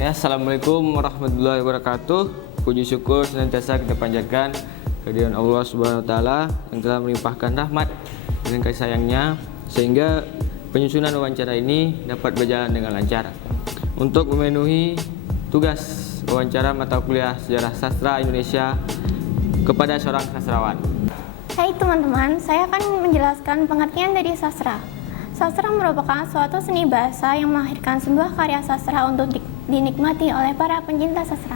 Ya, Assalamualaikum warahmatullahi wabarakatuh. Puji syukur senantiasa kita panjatkan kehadiran Allah Subhanahu wa taala yang telah melimpahkan rahmat dengan kasih sayangnya sehingga penyusunan wawancara ini dapat berjalan dengan lancar. Untuk memenuhi tugas wawancara mata kuliah Sejarah Sastra Indonesia kepada seorang sastrawan. Hai teman-teman, saya akan menjelaskan pengertian dari sastra. Sastra merupakan suatu seni bahasa yang melahirkan sebuah karya sastra untuk dinikmati oleh para pencinta sastra.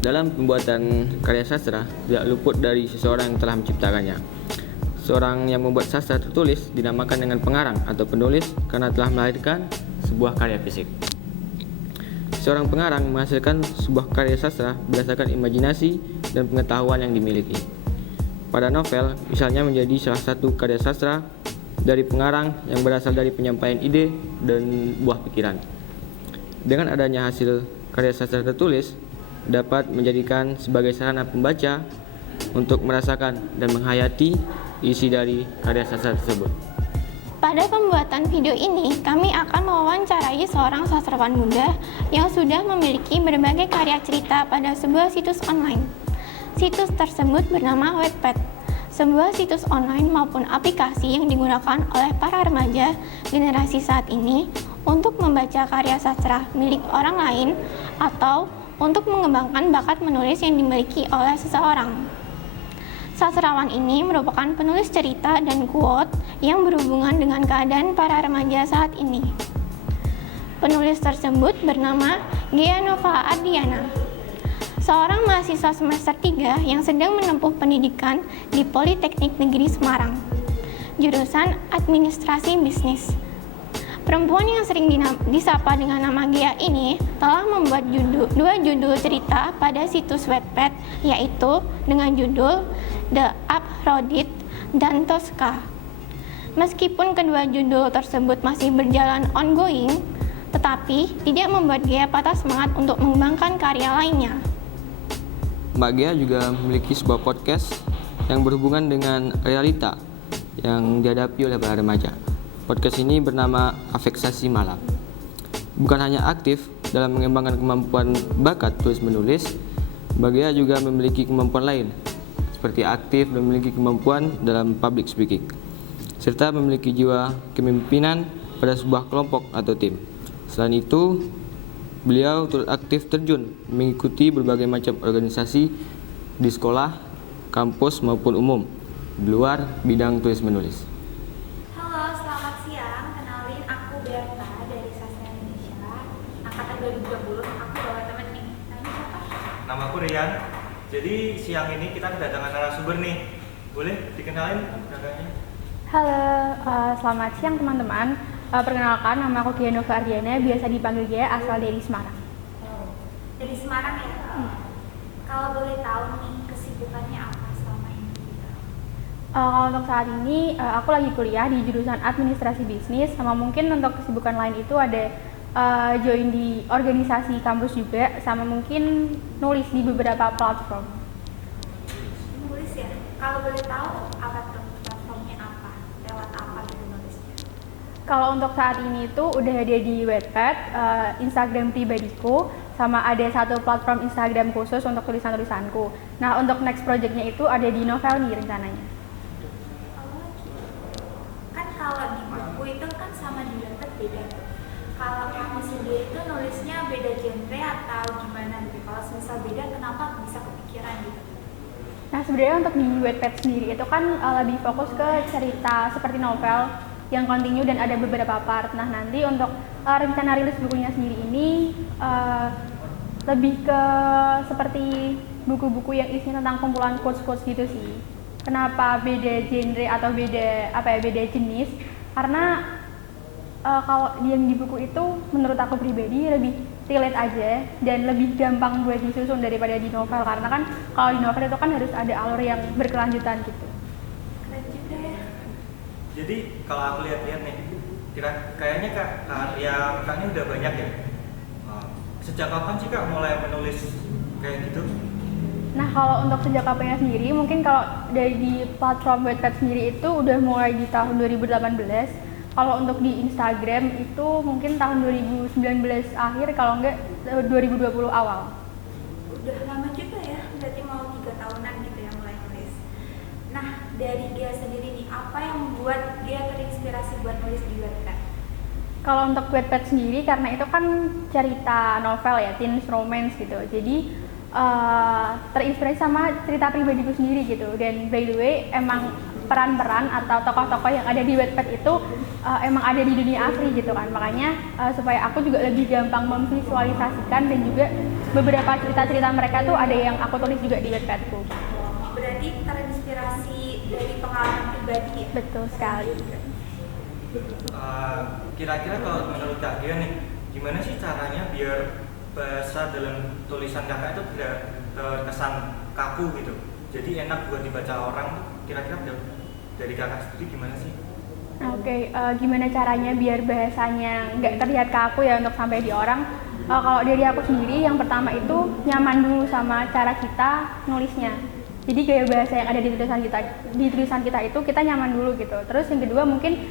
Dalam pembuatan karya sastra tidak luput dari seseorang yang telah menciptakannya. Seorang yang membuat sastra tertulis dinamakan dengan pengarang atau penulis karena telah melahirkan sebuah karya fisik. Seorang pengarang menghasilkan sebuah karya sastra berdasarkan imajinasi dan pengetahuan yang dimiliki. Pada novel, misalnya menjadi salah satu karya sastra dari pengarang yang berasal dari penyampaian ide dan buah pikiran. Dengan adanya hasil karya sastra tertulis, dapat menjadikan sebagai sarana pembaca untuk merasakan dan menghayati isi dari karya sastra tersebut. Pada pembuatan video ini, kami akan mewawancarai seorang sastrawan muda yang sudah memiliki berbagai karya cerita pada sebuah situs online. Situs tersebut bernama Wattpad, sebuah situs online maupun aplikasi yang digunakan oleh para remaja generasi saat ini untuk membaca karya sastra milik orang lain atau untuk mengembangkan bakat menulis yang dimiliki oleh seseorang. Sastrawan ini merupakan penulis cerita dan quote yang berhubungan dengan keadaan para remaja saat ini. Penulis tersebut bernama Ghea Nova Ardiana, seorang mahasiswa semester 3 yang sedang menempuh pendidikan di Politeknik Negeri Semarang, jurusan Administrasi Bisnis. Perempuan yang sering disapa dengan nama Ghea ini telah membuat dua judul cerita pada situs Wattpad, yaitu dengan judul The Aphrodite dan Tosca. Meskipun kedua judul tersebut masih berjalan ongoing, tetapi tidak membuat Ghea patah semangat untuk mengembangkan karya lainnya. Mbak Ghea juga memiliki sebuah podcast yang berhubungan dengan realita yang dihadapi oleh para remaja. Podcast ini bernama Afeksasi Malam. Bukan hanya aktif dalam mengembangkan kemampuan bakat tulis-menulis, Mbak Ghea juga memiliki kemampuan lain, seperti aktif dan memiliki kemampuan dalam public speaking, serta memiliki jiwa kepemimpinan pada sebuah kelompok atau tim. Selain itu, beliau turut aktif terjun mengikuti berbagai macam organisasi di sekolah, kampus maupun umum di luar bidang tulis-menulis. Halo, selamat siang. Kenalin, aku Berta dari Sastra Indonesia Angkatan 2020. Aku bawa temen nih. Namanya siapa? Nama aku Rian. Jadi siang ini kita kedatangan narasumber nih. Boleh dikenalin kakaknya? Halo, selamat siang teman-teman. Perkenalkan, nama aku Ghea Nova Ardiana, biasa dipanggil Ghea, asal dari Semarang. Dari Semarang ya? Kalau boleh tahu nih, kesibukannya apa selama ini? Kalau untuk saat ini, aku lagi kuliah di jurusan Administrasi Bisnis, sama mungkin untuk kesibukan lain itu ada join di organisasi kampus juga, sama mungkin nulis di beberapa platform. Nulis ya? Kalau boleh tahu, apa tuh platformnya apa? Lewat apa gitu nulisnya? Kalau untuk saat ini itu udah ada di Wattpad, Instagram pribadiku, sama ada satu platform Instagram khusus untuk tulisan-tulisanku. Nah, untuk next projectnya itu ada di Novelmi rencananya. Oh gitu. Kan kalau di buku itu kan sama di Wattpad beda tuh. Kalau kamu sendiri itu nulisnya beda genre atau gimana gitu? Kalau misal beda, kenapa bisa kepikiran gitu? Nah, sebenarnya untuk di Wattpad sendiri itu kan lebih fokus ke cerita seperti novel yang kontinu dan ada beberapa part. Nah, nanti untuk rencana rilis bukunya sendiri ini lebih ke seperti buku-buku yang isinya tentang kumpulan quotes-quotes gitu sih. Kenapa beda genre atau beda jenis? Karena kalau yang di buku itu menurut aku pribadi lebih relate aja dan lebih gampang buat disusun daripada di novel, karena kan kalau di novel itu kan harus ada alur yang berkelanjutan gitu. Keren juga ya. Jadi kalau aku lihat-lihat nih, kayaknya karya kakaknya udah banyak ya. Sejak kapan sih kak mulai menulis kayak gitu? Nah, kalau untuk sejak kapannya sendiri, mungkin kalau dari di platform Wattpad sendiri itu udah mulai di tahun 2018. Kalau untuk di Instagram itu mungkin tahun 2019 akhir, kalau enggak 2020 awal. Udah lama juga ya, berarti mau 3 tahunan gitu ya mulai nulis. Nah, dari dia sendiri nih, apa yang membuat dia terinspirasi buat nulis di Wattpad? Kalau untuk Wattpad sendiri, karena itu kan cerita novel ya, teens romance gitu. Jadi terinspirasi sama cerita pribadiku sendiri gitu. Dan by the way, emang peran-peran atau tokoh-tokoh yang ada di Wattpad itu emang ada di dunia asli gitu kan. Makanya supaya aku juga lebih gampang memvisualisasikan, dan juga beberapa cerita-cerita mereka tuh ada yang aku tulis juga di Wattpadku. Berarti terinspirasi dari pengalaman pribadi ya? Betul sekali. Kira-kira kalau menurut Kak Gia nih, gimana sih caranya biar bahasa dalam tulisan kakak itu tidak terkesan kaku gitu, jadi enak buat dibaca orang tuh? Kira-kira dari kakak sendiri gimana sih? Oke, gimana caranya biar bahasanya nggak terlihat kaku ya untuk sampai di orang? Kalau dari aku sendiri, yang pertama itu nyaman dulu sama cara kita nulisnya. Jadi gaya bahasa yang ada di tulisan kita itu kita nyaman dulu gitu. Terus yang kedua mungkin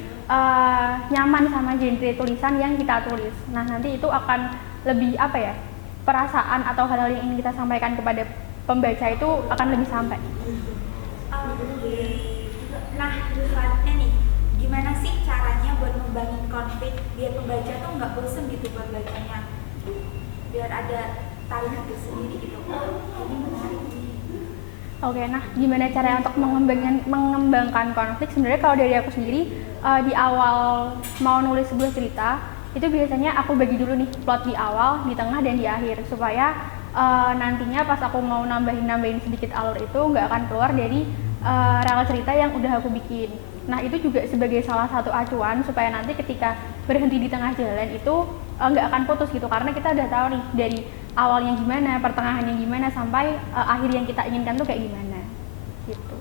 nyaman sama genre tulisan yang kita tulis. Nah, nanti itu akan lebih apa ya? Perasaan atau hal-hal yang ingin kita sampaikan kepada pembaca itu akan lebih sampai. Oke. Nah, selanjutnya nih, gimana sih caranya buat membangun konflik biar pembaca tuh nggak bosen gitu buat bacanya, biar ada tarik tersendiri gitu? Ini menarik nih. Oke, nah gimana caranya untuk mengembangkan konflik? Sebenarnya kalau dari aku sendiri, di awal mau nulis sebuah cerita, itu biasanya aku bagi dulu nih plot di awal, di tengah, dan di akhir, supaya nantinya pas aku mau nambahin sedikit alur itu nggak akan keluar dari rel cerita yang udah aku bikin. Nah, itu juga sebagai salah satu acuan supaya nanti ketika berhenti di tengah jalan itu nggak akan putus gitu, karena kita udah tahu nih dari awalnya gimana, pertengahannya gimana, sampai akhir yang kita inginkan tuh kayak gimana gitu.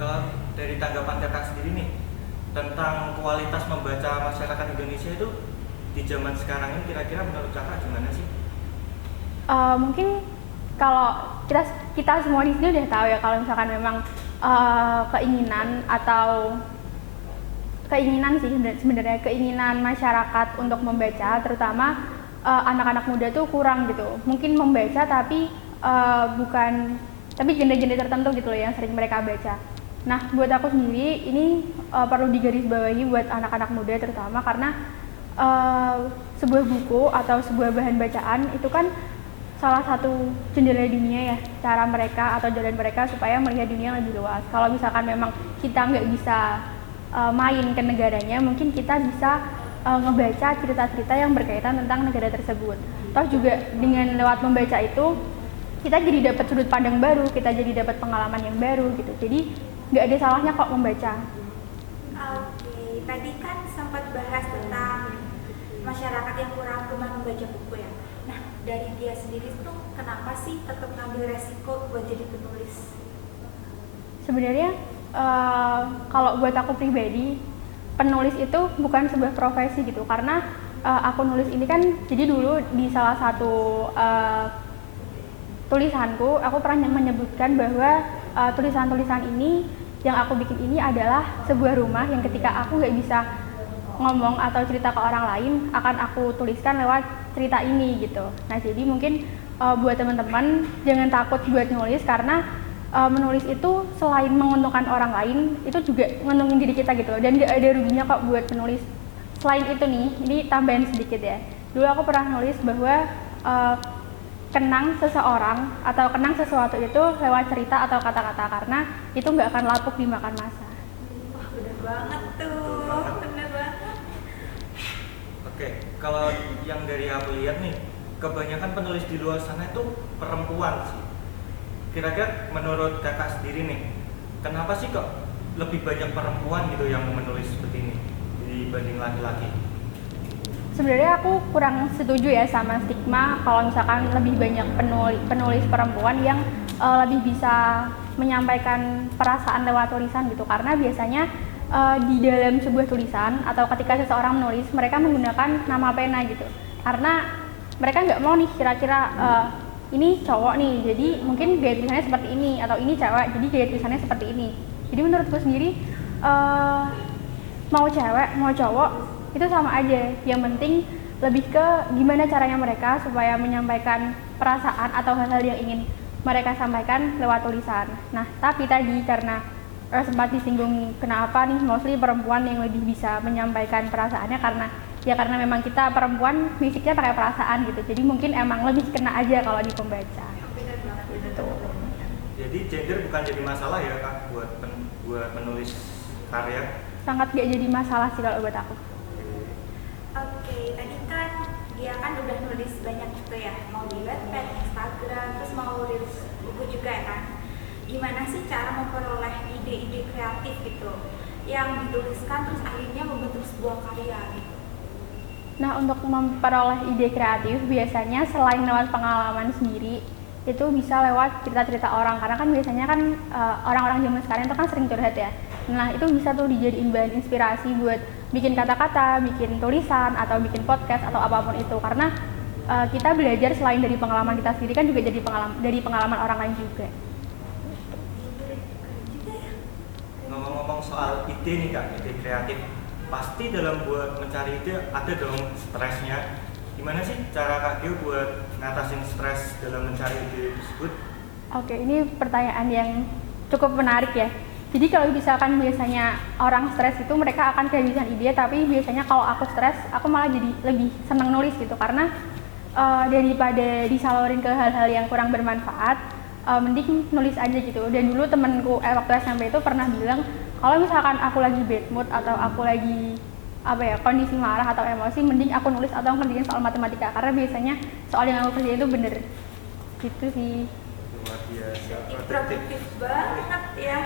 Kalau dari tanggapan kakak sendiri nih tentang kualitas membaca masyarakat Indonesia itu di zaman sekarang ini, kira-kira menurut kakak gimana sih? Mungkin kalau kita semua di sini udah tahu ya, kalau misalkan memang keinginan masyarakat untuk membaca, terutama anak-anak muda tuh kurang gitu. Mungkin membaca tapi genre-genre tertentu gitu loh yang sering mereka baca. Nah, buat aku sendiri ini perlu digarisbawahi buat anak-anak muda terutama, karena sebuah buku atau sebuah bahan bacaan itu kan salah satu jendela dunia ya, cara mereka atau jalan mereka supaya melihat dunia lebih luas. Kalau misalkan memang kita nggak bisa main ke negaranya, mungkin kita bisa ngebaca cerita-cerita yang berkaitan tentang negara tersebut. Toh juga dengan lewat membaca itu kita jadi dapat sudut pandang baru, kita jadi dapat pengalaman yang baru gitu. Jadi nggak ada salahnya kok membaca. Oke, tadi kan sempat bahas tentang masyarakat yang kurang gemar membaca buku ya. Nah, dari dia sendiri tuh kenapa sih tetap ngambil resiko buat jadi penulis? Sebenarnya kalau buat aku pribadi, penulis itu bukan sebuah profesi gitu, karena aku nulis ini kan, jadi dulu di salah satu tulisanku aku pernah menyebutkan bahwa tulisan-tulisan ini yang aku bikin ini adalah sebuah rumah yang ketika aku nggak bisa ngomong atau cerita ke orang lain, akan aku tuliskan lewat cerita ini gitu. Nah, jadi mungkin buat teman-teman jangan takut buat nulis, karena menulis itu selain menguntungkan orang lain, itu juga nguntungin diri kita gitu, dan gak ada ruginya kok buat penulis. Selain itu nih, ini tambahan sedikit ya. Dulu aku pernah nulis bahwa kenang seseorang atau kenang sesuatu itu lewat cerita atau kata-kata, karena itu nggak akan lapuk dimakan masa. Wah, bener banget tuh, bener banget. Oke, kalau yang dari aku lihat nih, kebanyakan penulis di luar sana itu perempuan sih. Kira-kira menurut kakak sendiri nih, kenapa sih kok lebih banyak perempuan gitu yang menulis seperti ini dibanding laki-laki? Sebenarnya aku kurang setuju ya sama stigma kalau misalkan lebih banyak penulis perempuan yang lebih bisa menyampaikan perasaan lewat tulisan gitu, karena biasanya di dalam sebuah tulisan atau ketika seseorang menulis, mereka menggunakan nama pena gitu, karena mereka nggak mau nih kira-kira ini cowok nih, jadi mungkin gaya tulisannya seperti ini, atau ini cewek, jadi gaya tulisannya seperti ini. Jadi menurutku sendiri eh, mau cewek mau cowok itu sama aja. Yang penting lebih ke gimana caranya mereka supaya menyampaikan perasaan atau hal-hal yang ingin mereka sampaikan lewat tulisan. Nah, tapi tadi karena sempat disinggung kenapa nih mostly perempuan yang lebih bisa menyampaikan perasaannya karena memang kita perempuan basicnya pakai perasaan gitu. Jadi mungkin emang lebih kena aja kalau di pembaca. Bener banget, bener Gitu. banget. Jadi gender bukan jadi masalah ya Kak buat penulis karya. Sangat gak jadi masalah sih kalau buat aku. Oke, tadi kan dia kan udah nulis banyak gitu ya, mau di Wattpad, Instagram, terus mau rilis buku juga ya kan. Gimana sih cara memperoleh ide-ide kreatif gitu yang dituliskan terus akhirnya membentuk sebuah karya gitu? Nah, untuk memperoleh ide kreatif biasanya selain lewat pengalaman sendiri itu bisa lewat cerita-cerita orang, karena kan biasanya kan orang-orang zaman sekarang itu kan sering curhat ya. Nah, itu bisa tuh dijadiin bahan inspirasi buat bikin kata-kata, bikin tulisan, atau bikin podcast atau apapun itu, karena kita belajar selain dari pengalaman kita sendiri kan juga jadi dari pengalaman orang lain juga. Keren juga ya. Ngomong-ngomong soal ide nih Kak, ide kreatif, pasti dalam buat mencari ide ada dong stresnya. Gimana sih cara Kak Gio buat ngatasin stres dalam mencari ide tersebut? Oke, ini pertanyaan yang cukup menarik ya. Jadi kalau misalkan biasanya orang stres itu mereka akan kehabisan ide, tapi biasanya kalau aku stres, aku malah jadi lebih senang nulis gitu, karena daripada disalurin ke hal-hal yang kurang bermanfaat, mending nulis aja gitu. Dan dulu temenku waktu SMP itu pernah bilang, kalau misalkan aku lagi bad mood atau aku lagi kondisi marah atau emosi, mending aku nulis atau ngerjain soal matematika, karena biasanya soal yang aku kerjain itu bener gitu sih. Luar biasa. Jadi produktif banget ya.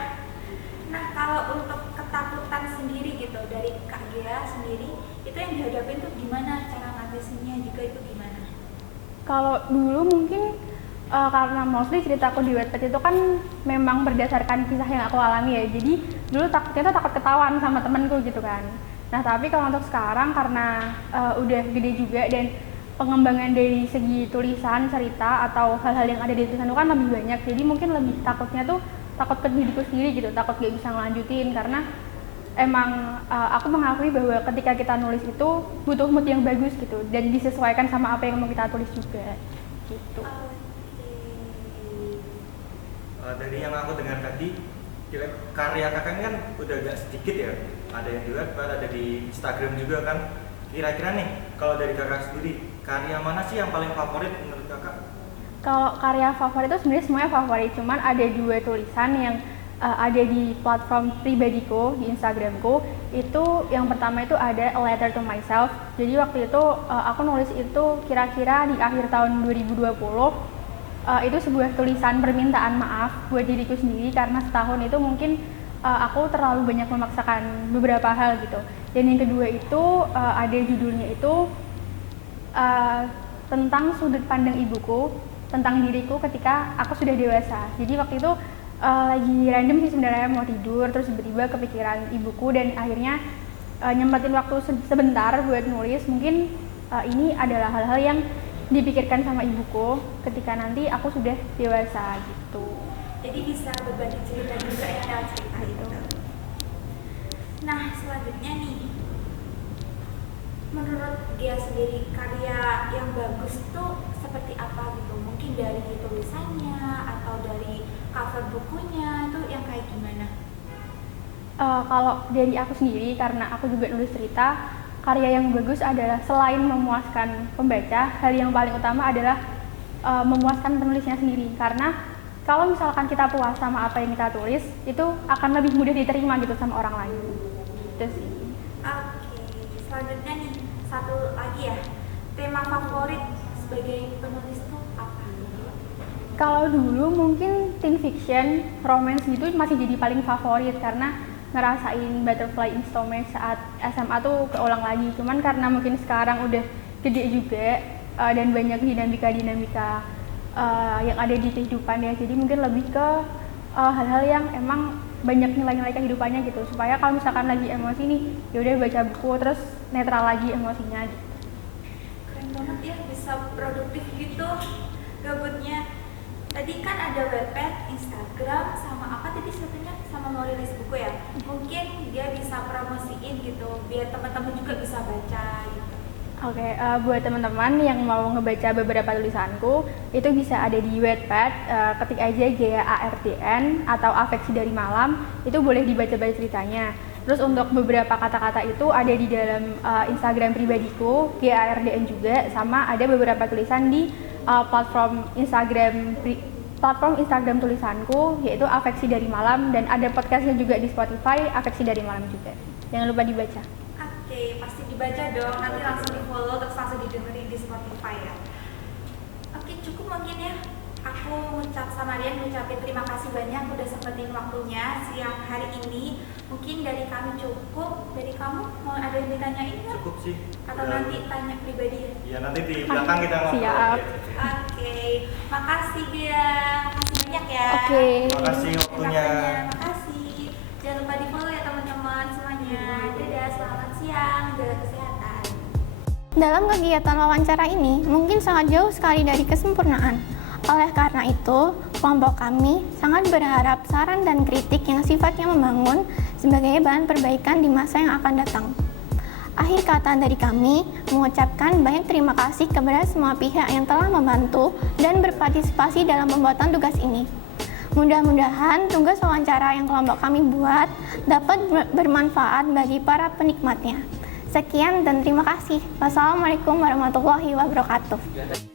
Nah, kalau untuk ketakutan sendiri gitu dari Kak Gia sendiri, itu yang dihadapin tuh gimana cara ngatasinnya juga itu gimana? Kalau dulu mungkin karena mostly ceritaku di Wattpad itu kan memang berdasarkan kisah yang aku alami ya, jadi dulu takutnya tuh takut ketahuan sama temenku gitu kan. Nah, tapi kalau untuk sekarang karena udah gede juga dan pengembangan dari segi tulisan, cerita, atau hal-hal yang ada di tulisan itu kan lebih banyak, jadi mungkin lebih takutnya tuh takut ke diriku sendiri gitu, takut gak bisa ngelanjutin, karena emang aku mengakui bahwa ketika kita nulis itu butuh mood yang bagus gitu dan disesuaikan sama apa yang mau kita tulis juga gitu. Dari yang aku dengar tadi, karya kakak kan udah agak sedikit ya, ada yang di Wattpad, ada di Instagram juga kan. Kira-kira nih, kalau dari kakak sendiri, karya mana sih yang paling favorit menurut kakak? Kalau karya favorit itu sebenarnya semuanya favorit, cuman ada 2 tulisan yang ada di platform pribadiku, di Instagramku. Itu yang pertama itu ada A Letter to Myself. Jadi waktu itu aku nulis itu kira-kira di akhir tahun 2020. Itu sebuah tulisan permintaan maaf buat diriku sendiri, karena setahun itu mungkin aku terlalu banyak memaksakan beberapa hal gitu. Dan yang kedua itu ada judulnya itu tentang sudut pandang ibuku, tentang diriku ketika aku sudah dewasa. Jadi waktu itu lagi random sih sebenarnya, mau tidur terus tiba-tiba kepikiran ibuku dan akhirnya nyempetin waktu sebentar buat nulis. Mungkin ini adalah hal-hal yang dipikirkan sama ibuku ketika nanti aku sudah dewasa gitu. Jadi bisa berbagi cerita juga ya lewat cerita itu. Nah, selanjutnya nih, menurut dia sendiri karya yang bagus tuh seperti apa gitu? Mungkin dari tulisannya atau dari cover bukunya itu yang kayak gimana? Kalau dari aku sendiri, karena aku juga nulis cerita, karya yang bagus adalah selain memuaskan pembaca, hal yang paling utama adalah memuaskan penulisnya sendiri. Karena kalau misalkan kita puas sama apa yang kita tulis, itu akan lebih mudah diterima gitu sama orang lain. Itu sih. Oke, selanjutnya nih, satu lagi ya, tema favorit sebagai penulis tuh apa? Kalau dulu mungkin teen fiction, romance gitu masih jadi paling favorit, karena ngerasain butterfly in stomach saat SMA tuh keulang lagi. Cuman karena mungkin sekarang udah gede juga dan banyak dinamika-dinamika yang ada di kehidupan ya, jadi mungkin lebih ke hal-hal yang emang banyak nilai-nilai kehidupannya gitu, supaya kalau misalkan lagi emosi nih, yaudah baca buku terus netral lagi emosinya gitu. Keren banget ya, bisa produktif gitu gabutnya. Tadi kan ada Wattpad, Instagram, sama apa tadi sebetulnya sama mau rilis buku ya, mungkin dia bisa promosiin gitu biar teman-teman juga bisa baca gitu. Oke, buat teman-teman yang mau ngebaca beberapa tulisanku, itu bisa ada di Wattpad, ketik aja GAARDN atau Afeksi dari Malam, itu boleh dibaca-baca ceritanya. Terus untuk beberapa kata-kata itu ada di dalam Instagram pribadiku, GARDN juga, sama ada beberapa tulisan di platform Instagram tulisanku, yaitu Afeksi dari Malam, dan ada podcastnya juga di Spotify, Afeksi dari Malam juga. Jangan lupa dibaca. Oke, pasti dibaca dong, nanti langsung di follow terus langsung didengerin di Spotify ya. Oke, cukup mungkin ya. Aku ngucap sama Rian ngucapin terima kasih banyak udah sempetin waktunya siang hari ini. Mungkin dari kami cukup. Dari kamu mau ada yang ditanyain nggak? Cukup sih. Atau nanti tanya pribadi ya? Ya nanti di belakang kita ngobrol. Siap. Oke, makasih dia. Makasih banyak ya. Oke. Makasih waktunya. Makasih. Jangan lupa di follow ya teman-teman semuanya. Dadah, selamat siang, jaga kesehatan. Dalam kegiatan wawancara ini mungkin sangat jauh sekali dari kesempurnaan. Oleh karena itu, kelompok kami sangat berharap saran dan kritik yang sifatnya membangun sebagai bahan perbaikan di masa yang akan datang. Akhir kata dari kami mengucapkan banyak terima kasih kepada semua pihak yang telah membantu dan berpartisipasi dalam pembuatan tugas ini. Mudah-mudahan tugas wawancara yang kelompok kami buat dapat bermanfaat bagi para penikmatnya. Sekian dan terima kasih. Wassalamualaikum warahmatullahi wabarakatuh.